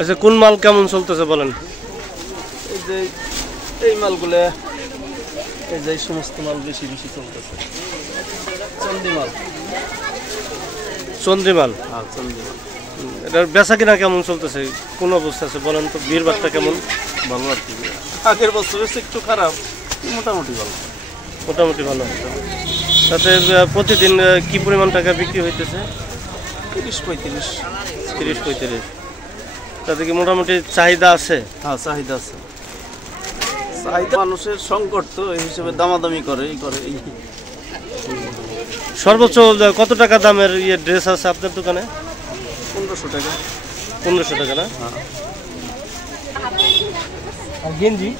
আচ্ছা, কোন মাল কেমন চলতেছে বলেন? এই যে এই মালগুলো, এই যে সমস্ত মাল বেশি বেশি চলতেছে। চন্ডিমাল। চন্দ্রিমাল। হ্যাঁ, চন্ডিমাল। এটার বেচা কিনা কেমন চলতেছে, কোন অবস্থা আছে বলেন তো? বীরবারটা কেমন? ভালো আর কি, আগের বছর একটু খারাপ, মোটামুটি ভালো। মোটামুটি ভালো। তাতে প্রতিদিন কি পরিমাণ টাকা বিক্রি হইতেছে? 30-35। 30-35। তাতে কি মোটামুটি চাহিদা আছে? হ্যাঁ, চাহিদা আছে। চাহিদা, মানুষের সংকট তো, এই হিসেবে দামাদামি করে এই। সর্বোচ্চ কত টাকা দামের ড্রেস আছে আপনার দোকানে? 1500 টাকা। 1500 টাকা না? হ্যাঁ। আর গেঞ্জি?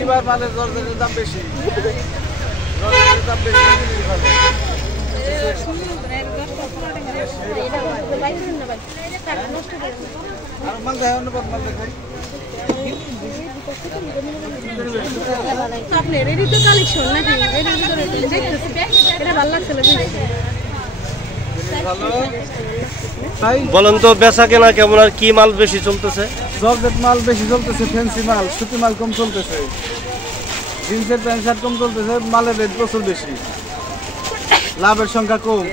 এইবার মালের জর্জরের দাম বেশি। বলেন তো বেচা কেনা কেমন, আর কি মাল বেশি চলতেছে? জর্জেট মাল বেশি চলতেছে, ফ্যান্সি মাল, সুতি মাল কম চলতেছে, জিন্সের প্যান্ট শার্ট কম চলতেছে, মালের রেট প্রচুর বেশি, লাভের সংখ্যা কম।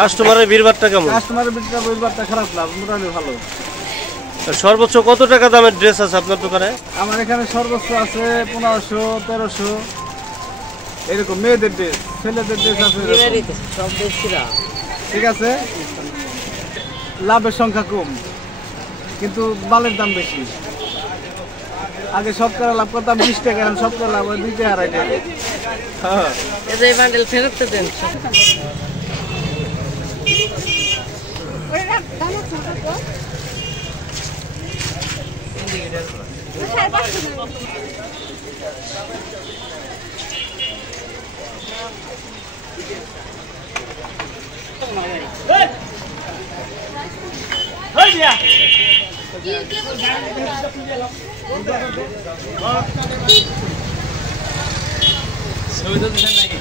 কাস্টমারের বীরবারটা কেমন? কাস্টমারের বীরবারটা খারাপ, লাভ মোটামুটি ভালো। সর্বোচ্চ কত টাকা দামের ড্রেস আছে আপনার দোকানে? আমার এখানে সর্বোচ্চ আছে 1500-1300 এরকম। মেয়েদের ড্রেস, ছেলেদের ড্রেস আছে ঠিক আছে। লাভের সংখ্যা কম, কিন্তু মালের দাম বেশি। আগে সবকারা লাভ করতাম 20 টাকা, এখন সবকারা লাভ হয় 2 টাকা 2.5 টাকা। হ্যাঁ, এই বান্ডেল ফেরত দেন। ছবি তো দিচ্ছেন নাকি?